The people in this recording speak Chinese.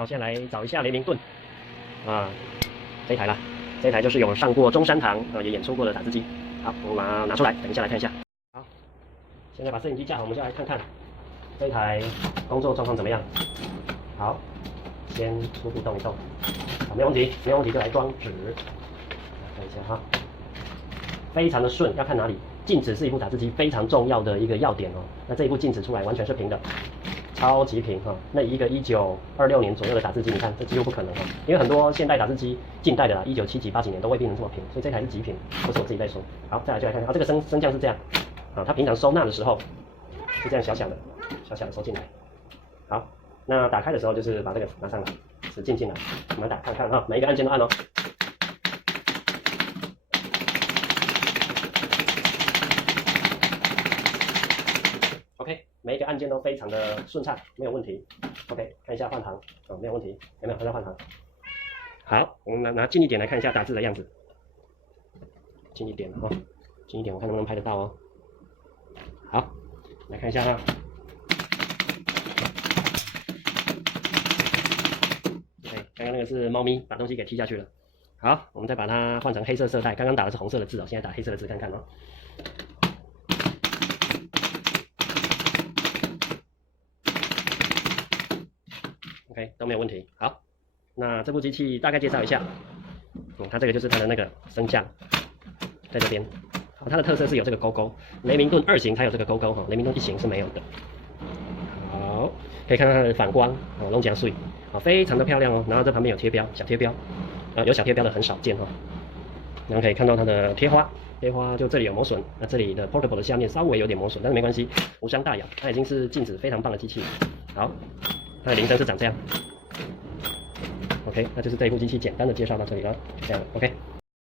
好，现在来找一下雷明顿啊，这一台啦，这一台就是有上过中山堂也演出过的打字机。好，我把它拿出来，等一下来看一下。好，现在把摄影机架好，我们就来看看这一台工作状况怎么样。好，先初步动一动，好，没有问题，没有问题就来装纸，看一下哈，非常的顺，要看哪里。静止是一部打字机非常重要的一个要点哦。那这一部静止出来完全是平的，超级平哈。那以一个1926年左右的打字机，你看这几乎不可能哈，因为很多现代打字机，近代的啦，1970几、80年都未必能这么平，所以这台是极平，不是我自己在说。好，再来就来看看，这个升降是这样，啊，它平常收纳的时候是这样小小的收进来。好，那打开的时候就是把这个拿上来，使劲进来，我们打看看哈，每一个按键都按哦。OK， 每一个按键都非常的顺畅，没有问题。OK， 看一下换行，哦，没有问题，有没有？看一下换行。好，我们拿近一点来看一下打字的样子，近一点哦，近一点，我看能不能拍得到哦。好，来看一下哈。对，刚刚那个是猫咪把东西给踢下去了。好，我们再把它换成黑色色带，刚刚打的是红色的字哦，现在打黑色的字看看哦。OK， 都没有问题。好，那这部机器大概介绍一下，它这个就是它的那个升降，在这边。好，它的特色是有这个勾勾，雷明顿2型才有这个勾勾哈，雷明顿1型是没有的。好，可以看到它的反光哦，龙井水，好，非常的漂亮哦。然后这旁边有贴标，小贴标，有小贴标的很少见哈。然后可以看到它的贴花，贴花就这里有磨损，那这里的 portable 的下面稍微有点磨损，但是没关系，无伤大雅，它已经是静止非常棒的机器。好。它的铃声是长这样 ，OK， 那就是这一部机器简单的介绍到这里了，就这样 ，OK。